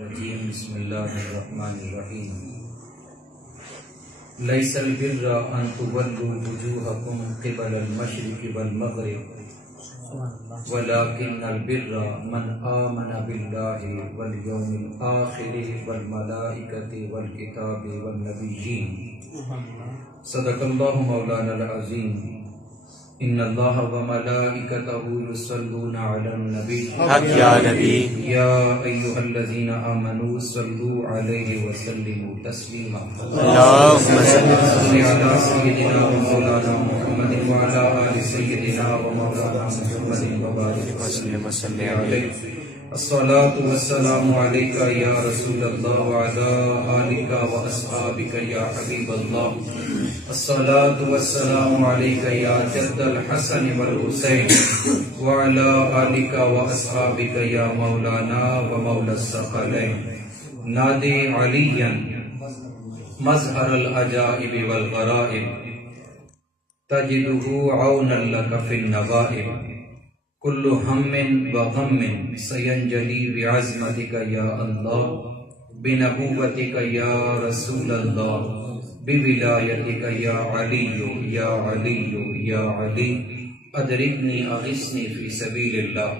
الرجیم بسم اللہ الرحمن الرحیم لیس البر ان تولوا وجوہکم قبل المشرق والمغرب ولكن البر من آمن باللہ والیوم الآخر والملائکۃ والکتاب والنبیین صدق اللہ مولانا العظیم ان اللہ وملائکتہ یصلون علی النبی یا نبی یا ایھا الذین آمنوا صلوا علیہ وسلموا تسلیما اللہم صل علی سیدنا و مولانا محمد وعلی آل سیدنا و مولانا محمد وبارک وسلم علیہ الصلاة والسلام علیک یا رسول اللہ وعلی آلک و اصحابک یا حبیب اللہ الصلاة والسلام علیک یا جد الحسن والحسین وعلی آلک و اصحابک یا مولانا و مولا الثقلین نادی علیا مظہر العجائب والغرائب تجدہ عونا لک فی النوائب کل ہم و غم سینجلی بعظمتک یا اللہ بنبوتک یا رسول اللہ بولایتک یا علی یا علی یا علی ادرکنی اغثنی فی سبیل اللہ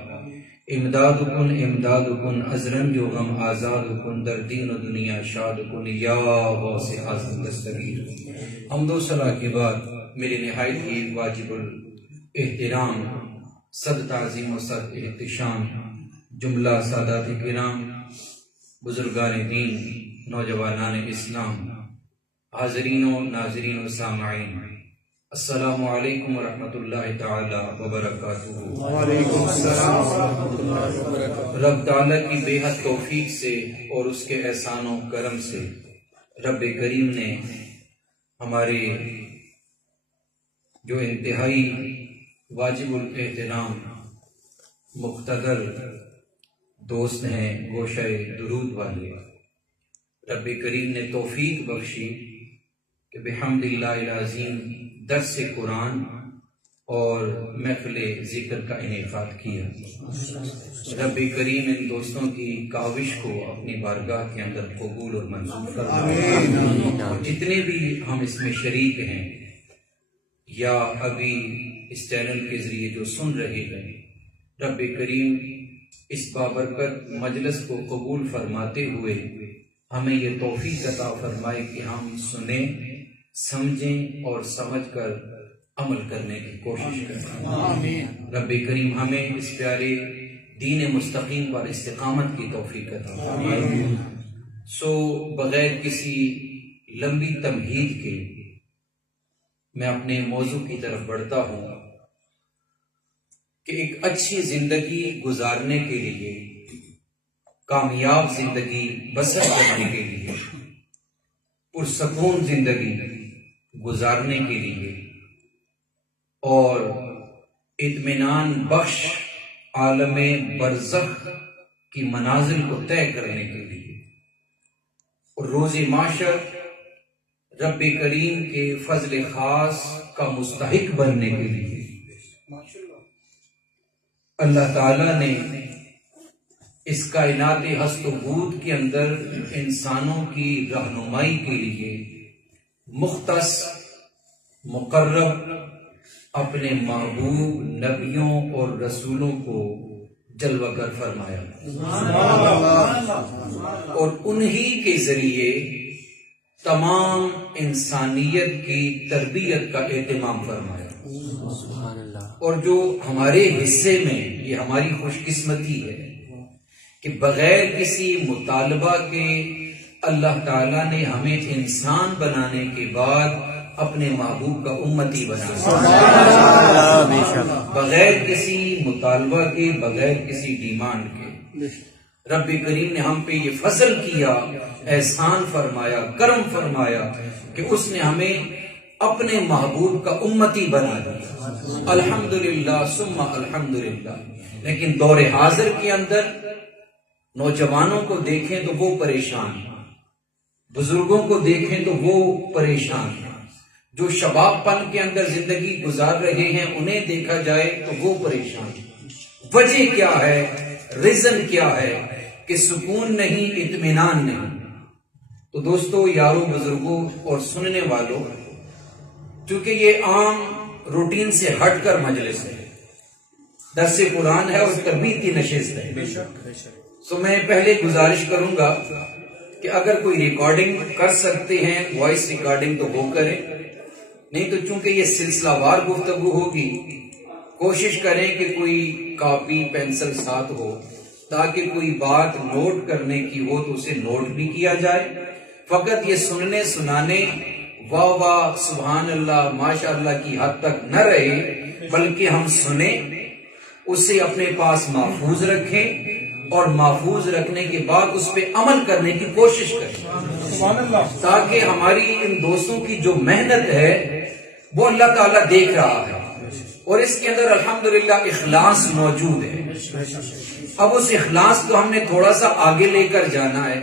امداد کن امداد کن ازرنج و غم آزاد کن در دین و دنیا شاد کن یا غوث اعظم دستگیر۔ حمد و ثنا کے بعد میرے نہایت ہی واجب الاحترام صد تعظیم و صد احتشام جملہ سادات کرام بزرگان دین نوجوانان اسلام حاضرین و ناظرین و سامعین السلام علیکم ورحمۃ اللہ تعالی وبرکاتہ۔ وعلیکم السلام ورحمۃ اللہ وبرکاتہ۔ رب تعالیٰ کی بے حد توفیق سے اور اس کے احسان و کرم سے رب کریم نے ہمارے جو انتہائی واجب الاحترام مقتدر دوست ہیں گوشہ درود والے، رب کریم نے توفیق بخشی کہ بحمد اللہ العظیم درس قرآن اور محفل ذکر کا انعقاد کیا۔ رب کریم ان دوستوں کی کاوش کو اپنی بارگاہ کے اندر قبول اور منظور فرمائے، اور جتنے بھی ہم اس میں شریک ہیں یا ابھی اس چینل کے ذریعے جو سن رہے ہیں، رب کریم اس بابرکت مجلس کو قبول فرماتے ہوئے ہمیں یہ توفیق عطا فرمائے کہ ہم سنیں، سمجھیں اور سمجھ کر عمل کرنے کی کوشش کریں۔ آمین۔ رب کریم ہمیں اس پیارے دین مستقیم پر استقامت کی توفیق عطا فرمائے۔ سو بغیر کسی لمبی تمہید کے میں اپنے موضوع کی طرف بڑھتا ہوں کہ ایک اچھی زندگی گزارنے کے لیے، کامیاب زندگی بسر کرنے کے لیے، پرسکون زندگی گزارنے کے لیے اور اطمینان بخش عالم برزخ کی منازل کو طے کرنے کے لیے اور روز معاشر رب کریم کے فضل خاص کا مستحق بننے کے لیے اللہ تعالیٰ نے اس کائنات ہست و بود کے اندر انسانوں کی رہنمائی کے لیے مختص مقرب اپنے محبوب نبیوں اور رسولوں کو جلوہ گر فرمایا اور انہی کے ذریعے تمام انسانیت کی تربیت کا اہتمام فرمایا۔ اور جو ہمارے حصے میں یہ ہماری خوش قسمتی ہے کہ بغیر کسی مطالبہ کے اللہ تعالیٰ نے ہمیں انسان بنانے کے بعد اپنے محبوب کا امتی بنایا، بغیر کسی مطالبہ کے، بغیر کسی ڈیمانڈ کے۔ رب کریم نے ہم پہ یہ فضل کیا، احسان فرمایا، کرم فرمایا کہ اس نے ہمیں اپنے محبوب کا امتی بنا دیا۔ الحمدللہ ثم الحمدللہ۔ لیکن دور حاضر کے اندر نوجوانوں کو دیکھیں تو وہ پریشان، بزرگوں کو دیکھیں تو وہ پریشان، جو شباب پن کے اندر زندگی گزار رہے ہیں انہیں دیکھا جائے تو وہ پریشان۔ وجہ کیا ہے؟ ریزن کیا ہے کہ سکون نہیں، اطمینان نہیں۔ تو دوستو، یاروں، بزرگوں اور سننے والوں، چونکہ یہ عام روٹین سے ہٹ کر مجلس ہے، درس قرآن ہے اور تربیت کی نشست ہے، تو میں پہلے گزارش کروں گا کہ اگر کوئی ریکارڈنگ کر سکتے ہیں، وائس ریکارڈنگ تو وہ کریں، نہیں تو چونکہ یہ سلسلہ وار گفتگو ہوگی، کوشش کریں کہ کوئی کاپی پینسل ساتھ ہو تاکہ کوئی بات نوٹ کرنے کی ہو تو اسے نوٹ بھی کیا جائے۔ فقط یہ سننے سنانے واہ واہ سبحان اللہ ماشاء اللہ کی حد تک نہ رہے، بلکہ ہم سنیں، اسے اپنے پاس محفوظ رکھیں اور محفوظ رکھنے کے بعد اس پہ عمل کرنے کی کوشش کریں، تاکہ ہماری ان دوستوں کی جو محنت ہے وہ اللہ تعالیٰ دیکھ رہا ہے اور اس کے اندر الحمدللہ اخلاص موجود ہے۔ اب اس اخلاص کو ہم نے تھوڑا سا آگے لے کر جانا ہے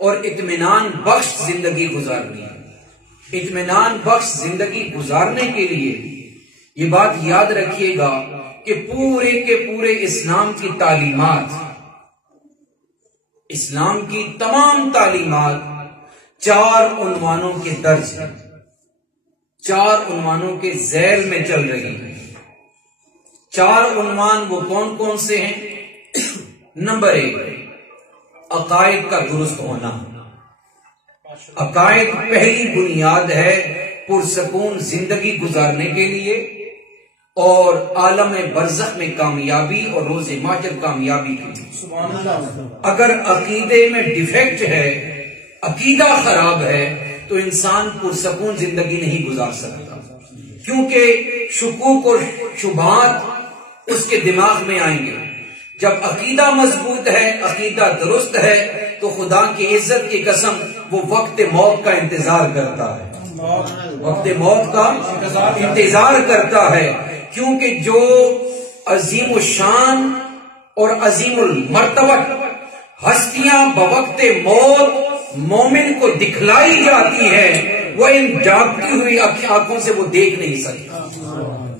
اور اطمینان بخش زندگی گزارنی ہے۔ اطمینان بخش زندگی گزارنے کے لیے یہ بات یاد رکھیے گا کہ پورے کے پورے اسلام کی تعلیمات، اسلام کی تمام تعلیمات 4 عنوانوں کے درج ہیں، 4 عنوانوں کے ذیل میں چل رہی ہیں۔ 4 عنوان وہ کون کون سے ہیں؟ نمبر 1، عقائد کا درست ہونا۔ عقائد پہلی بنیاد ہے پرسکون زندگی گزارنے کے لیے اور عالم برزخ میں کامیابی اور روز محشر کامیابی کے لیے۔ اگر عقیدے میں ڈیفیکٹ ہے، عقیدہ خراب ہے، تو انسان پرسکون زندگی نہیں گزار سکتا، کیونکہ شکوک اور شبہات اس کے دماغ میں آئیں گے۔ جب عقیدہ مضبوط ہے، عقیدہ درست ہے، تو خدا کی عزت کی قسم وہ وقت موت کا انتظار کرتا ہے، وقت موت کا انتظار کرتا ہے، کیونکہ جو عظیم الشان اور عظیم المرتبت ہستیاں بوقت موت مومن کو دکھلائی جاتی ہے، وہ ان جاگتی ہوئی آنکھوں سے وہ دیکھ نہیں سکتا۔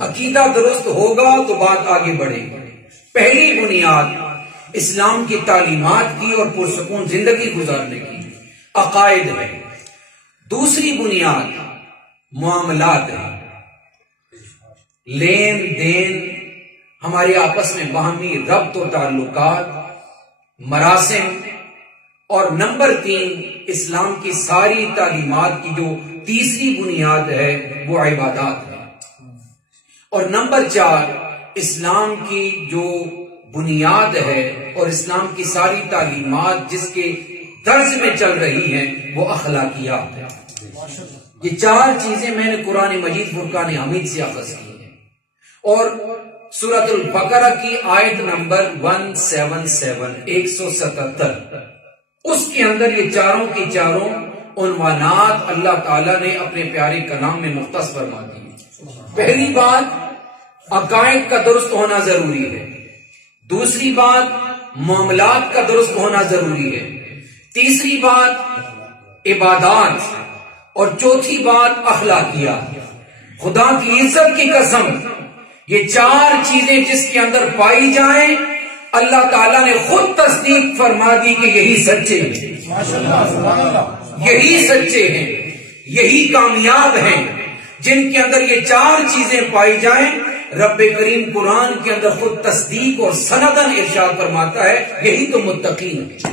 عقیدہ درست ہوگا تو بات آگے بڑھے گی۔ پہلی بنیاد اسلام کی تعلیمات کی اور پرسکون زندگی گزارنے کی عقائد ہے۔ دوسری بنیاد معاملات ہے، لین دین، ہمارے آپس میں باہمی ربط و تعلقات، مراسم، اور نمبر 3 اسلام کی ساری تعلیمات کی جو تیسری بنیاد ہے وہ عبادات ہے، اور نمبر 4 اسلام کی جو بنیاد ہے اور اسلام کی ساری تعلیمات جس کے درج میں چل رہی ہیں وہ اخلاقیات ہے۔ یہ 4 چیزیں میں نے قرآن مجید فرقان حمید سے اخذ کی ہیں، اور سورۃ البقرہ کی آیت نمبر 177 اس کے اندر یہ چاروں کی چاروں عنوانات اللہ تعالیٰ نے اپنے پیارے کلام میں مختص فرما دی۔ پہلی بات عقائد کا درست ہونا ضروری ہے، دوسری بات معاملات کا درست ہونا ضروری ہے، تیسری بات عبادات، اور چوتھی بات اخلاقیات۔ خدا کی عزت کی قسم یہ 4 چیزیں جس کے اندر پائی جائیں، اللہ تعالیٰ نے خود تصدیق فرما دی کہ یہی سچے ہیں، یہی سچے ہیں، یہی کامیاب ہیں، جن کے اندر یہ 4 چیزیں پائی جائیں۔ رب کریم قرآن کے اندر خود تصدیق اور سندن ارشاد فرماتا ہے، یہی تو متقین ہیں،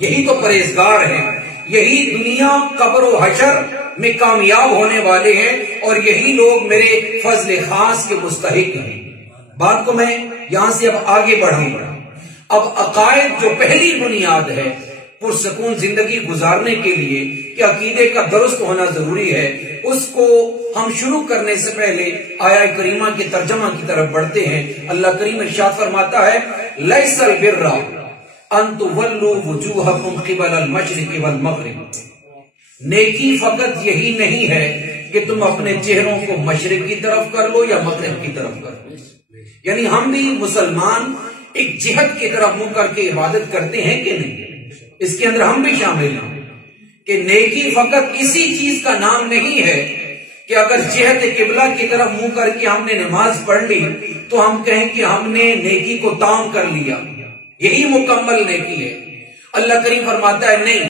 یہی تو پرہیزگار ہیں، یہی دنیا قبر و حشر میں کامیاب ہونے والے ہیں، اور یہی لوگ میرے فضل خاص کے مستحق ہیں۔ بات کو میں یہاں سے اب آگے بڑھوں گا۔ اب عقائد جو پہلی بنیاد ہے پرسکون زندگی گزارنے کے لیے کہ عقیدے کا درست ہونا ضروری ہے، اس کو ہم شروع کرنے سے پہلے آیہ کریمہ کے ترجمہ کی طرف بڑھتے ہیں۔ اللہ کریم ارشاد فرماتا ہے، لیس البر ان تولوا وجوہکم قبل المشرق والمغرب، نیکی فقط یہی نہیں ہے کہ تم اپنے چہروں کو مشرق کی طرف کر لو یا مغرب کی طرف کر لو۔ یعنی ہم بھی مسلمان ایک جہت کی طرف منہ کر کے عبادت کرتے ہیں کہ نہیں؟ اس کے اندر ہم بھی شامل ہیں کہ نیکی فقط کسی چیز کا نام نہیں ہے کہ اگر جہت قبلہ کی طرف منہ کر کے ہم نے نماز پڑھ لی تو ہم کہیں کہ ہم نے نیکی کو تام کر لیا، یہی مکمل نیکی ہے۔ اللہ کریم فرماتا ہے نہیں،